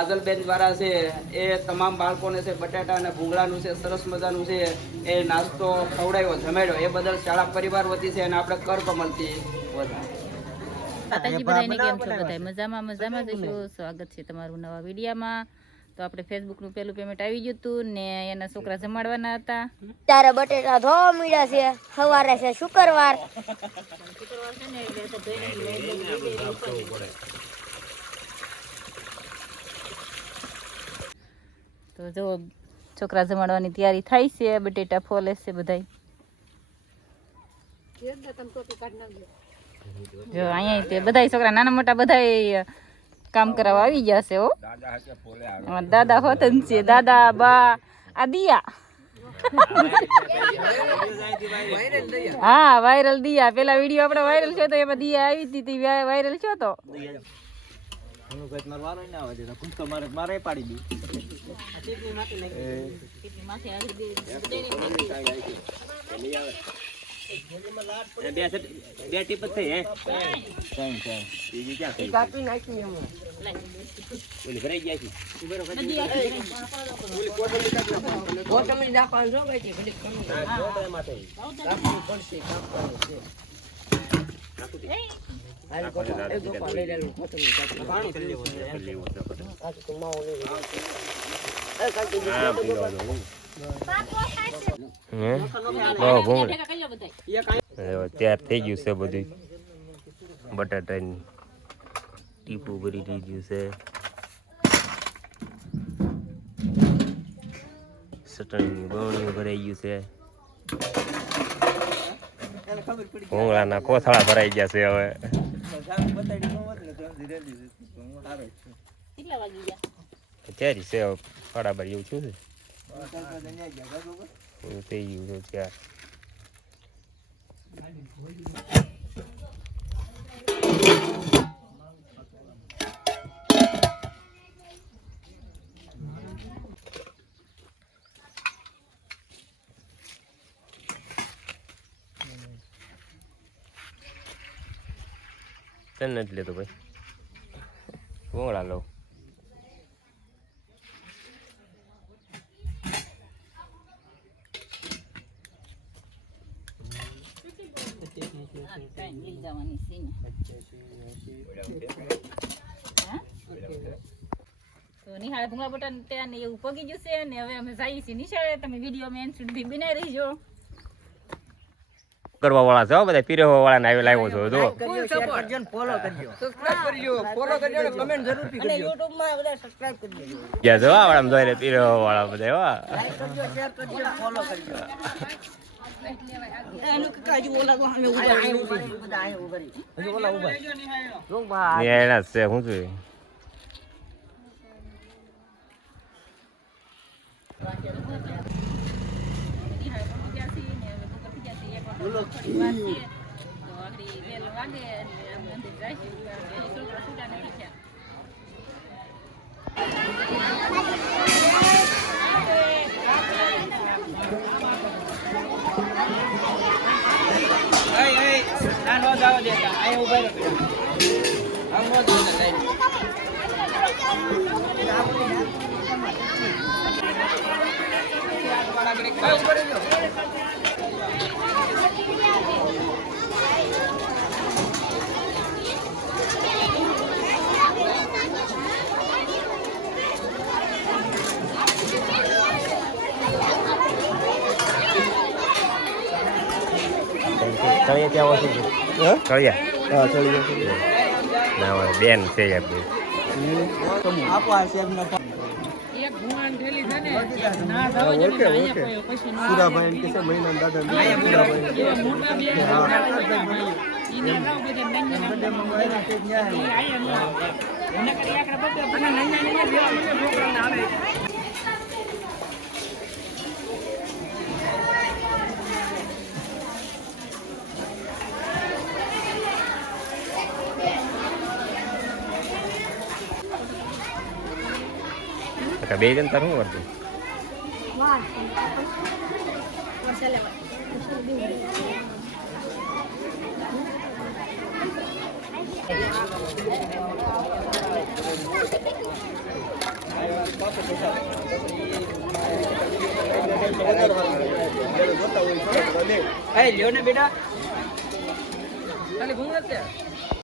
કાજલબેન દ્વારા છે એ તમામ બાળકોને છે બટાટા અને ભૂંગળાનું છે સરસ મજાનું છે એ નાસ્તો ખવડાવ્યો જમાડ્યો. એ બદલ શાળા પરિવાર વતી છે અને આપણે કર કમલથી વધારે. બધાને કેમ છો બધા મજામાં મજામાં જઈશું સ્વાગત છે તમારું નવા વિડીયામાં. તો આપણે ફેસબુકનું પેલું પેમેન્ટ આવી ગયું હતું ને એના છોકરા જમાડવાના હતા. ત્યારે બટેટા ધો મીડા છે સવારે છે શુક્રવાર. તો જો છોકરા જમાડવાની તૈયારી થાય છે, બટેટા ફોલે છે બધાય. જો અહીંયા તે બધાય છોકરા, નાના મોટા બધાય કામ કરાવવા આવી ગયા છે, હો. દાદા હોતન છે, દાદા, બા, આ દિયા. હા, વાયરલ દિયા. પેલા વીડિયો આપણે વાયરલ થયો તો એમાં દિયા આવી હતી વાયરલ થયો તો. બે ટીપ જ થઈ હે? બીજી ક્યાં થઈ? કાપી નાખી ઓલી ભરાઈ ગયા છે. કોથમીર નાખવાનું જો ભાઈ ઘડીક તૈયાર થઈ ગયું છે બધું બટાટા ટીપું ભરી થઈ ગયું છે ચટણીની બરણીઓ ભરાઈ ગયું છે ભૂંગળાના કોથળા ભરાઈ ગયા છે હવે. તૈયારી છે ફળાબર એવું છું. છે થઈ ગયું છે તને નથી લેતો ભાઈ. ભૂંગળા લો તો નિહાળે ભૂંગળા બટન ત્યાં એવું પગી છે ને હવે અમે જઈએ છીએ નિશાળે. તમે વીડિયો મેન સુધી બનાવી રહીજો. કરવા વાળા છો બધા પીરવા વાળા ને લાવ્યો છો જો સબસ્ક્રાઇબ કરજો ફોલો કરજો અને કમેન્ટ જરૂરથી કરજો. યુટ્યુબમાં બધા સબસ્ક્રાઇબ કરજો ગયા જો વાળા જોઈ પીરવા વાળા બધા હો. લાઈક કરજો શેર કરજો ફોલો કરજો. એનું કે કાજુ ઓલા ઊભા અહીં ઊભા રહી, બધા અહીં ઊભા રહી. હજુ ઓલા ઊભા રહી. જો બા, ને એના છે શું છે નિહાળે પગી ગયા છીએ ને હવે બપોર થઈ ગયા છે, એક વાગ્યાનો વાર છે. તો આગળ બેલ વાગે એટલે અમે અંદર જઈશું. કારણ કે હજી છોકરા છૂટા નથી થયા. અહીં, અહીં. ના, નો જવા દેતા. અહીં ઊભા રહો પેલા. આમ નો જવા દેતા, કળિયા ત્યાં ઓછું છે. કળિયા ના હોય બેન છે આપણી આપો આ છે ને, ના જાઓ જોઈએ ને અહીંયા કોઈ પછી ના એવા મોટા બે ઈ ના જાઓ બધે નંગી ના ઈ અહીંયા ન આવે. એના કરતા એકડા બબ્બે ભલે નંગા નંગા જેવા મને છોકરાને આવે. બે જણ તાર શું કરતું એ લ્યો ને બેટા ખાલી છે